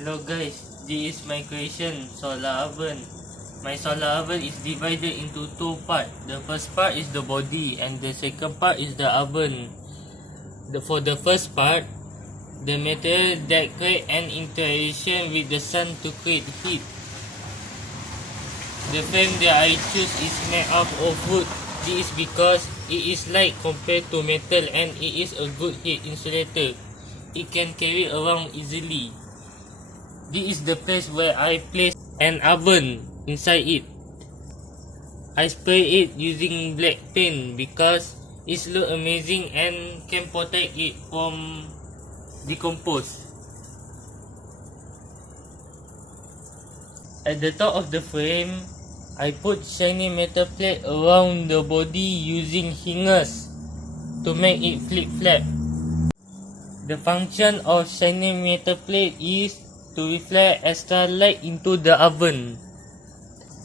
Hello guys, this is my creation, solar oven. My solar oven is divided into two parts. The first part is the body and the second part is the oven. For the first part, the material that create an interaction with the sun to create heat. The frame that I choose is made up of wood. This is because it is light compared to metal and it is a good heat insulator. It can carry around easily. This is the place where I place an oven inside it. I spray it using black paint because it looks amazing and can protect it from decompose. At the top of the frame, I put shiny metal plate around the body using hangers to make it flip-flap. The function of shiny metal plate is to reflect extra light into the oven.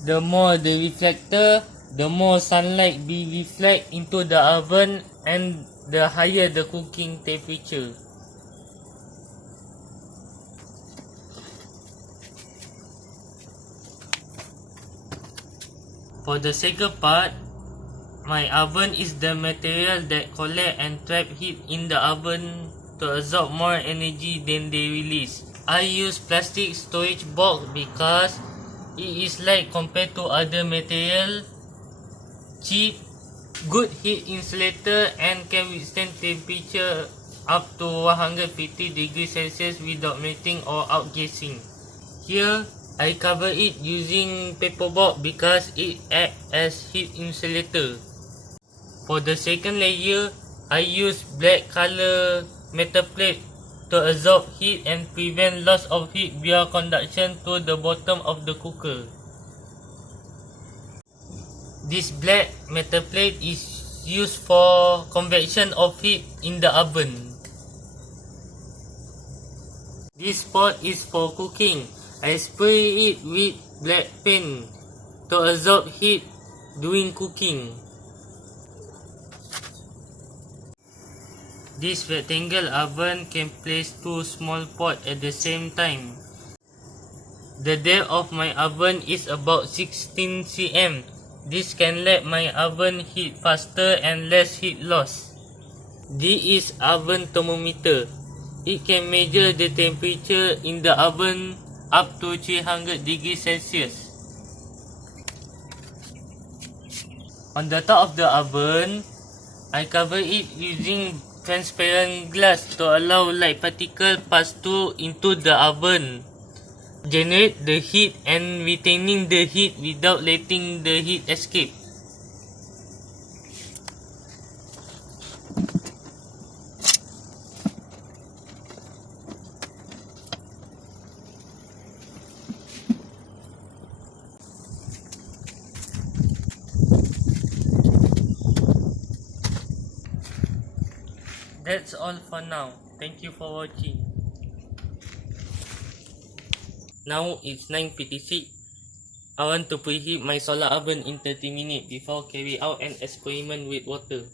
The more the reflector, the more sunlight be reflect into the oven and the higher the cooking temperature. For the second part, my oven is the material that collect and trap heat in the oven to absorb more energy than they release. I use plastic storage box because it is light compared to other material, cheap, good heat insulator and can withstand temperature up to 150 degrees Celsius without melting or outgassing. Here, I cover it using paper box because it acts as heat insulator. For the second layer, I use black color metal plate to absorb heat and prevent loss of heat via conduction to the bottom of the cooker. This black metal plate is used for convection of heat in the oven. This pot is for cooking. I spray it with black paint to absorb heat during cooking. This rectangle oven can place two small pots at the same time. The depth of my oven is about 16 cm. This can let my oven heat faster and less heat loss. This is oven thermometer. It can measure the temperature in the oven up to 300 degrees Celsius. On the top of the oven, I cover it using transparent glass to allow light particle pass through into the oven, generate the heat and retaining the heat without letting the heat escape. That's all for now. Thank you for watching. Now it's 9:56. I want to preheat my solar oven in 30 minutes before carry out an experiment with water.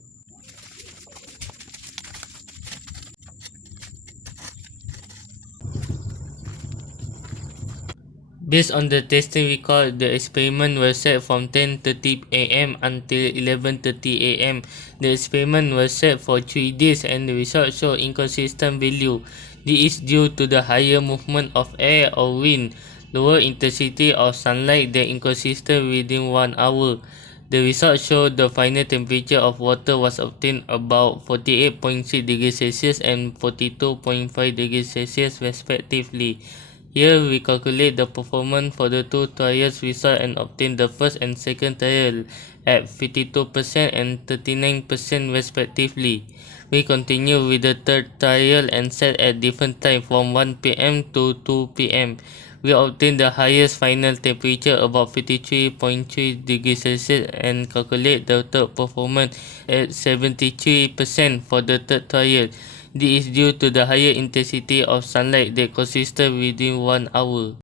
Based on the testing record, the experiment was set from 10:30 am until 11:30 am. The experiment was set for 3 days and the results show inconsistent value. This is due to the higher movement of air or wind, lower intensity of sunlight that inconsistent within 1 hour. The results show the final temperature of water was obtained about 48.6 degrees Celsius and 42.5 degrees Celsius respectively. Here we calculate the performance for the two trials result and obtain the first and second trial at 52% and 39% respectively. We continue with the third trial and set at different time from 1 pm to 2 pm. We obtain the highest final temperature about 53.3 degrees Celsius and calculate the third performance at 73% for the third trial. This is due to the higher intensity of sunlight that consisted within 1 hour.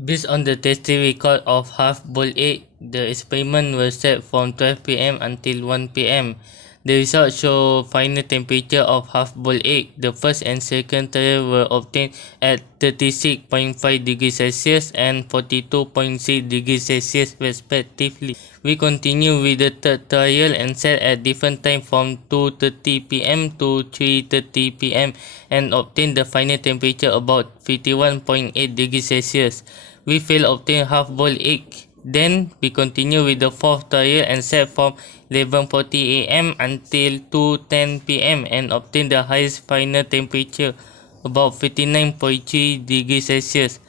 Based on the testing record of half-boiled egg, the experiment was set from 12 pm until 1 pm. The results show final temperature of half-boiled egg. The first and second trial were obtained at 36.5 degrees Celsius and 42.6 degrees Celsius respectively. We continue with the third trial and set at different time from 2:30 p.m. to 3:30 p.m. and obtained the final temperature about 51.8 degrees Celsius. We failed obtain half-boiled egg. Then we continue with the fourth trial and set from 11:40 a.m. until 2:10 p.m. and obtain the highest final temperature, about 59.3 degrees Celsius.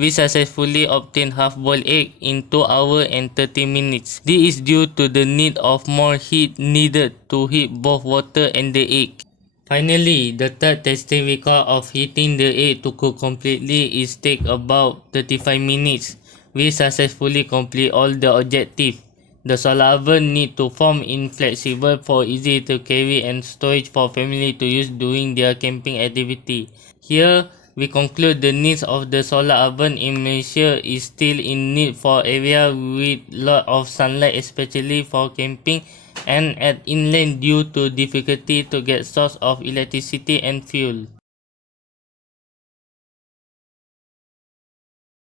We successfully obtained half-boiled egg in 2 hours and 30 minutes. This is due to the need of more heat needed to heat both water and the egg. Finally, the third testing record of heating the egg to cook completely is take about 35 minutes. We successfully complete all the objectives. The solar oven need to form inflexible for easy to carry and storage for family to use during their camping activity. Here, we conclude the needs of the solar oven in Malaysia is still in need for area with lot of sunlight, especially for camping and at inland due to difficulty to get source of electricity and fuel.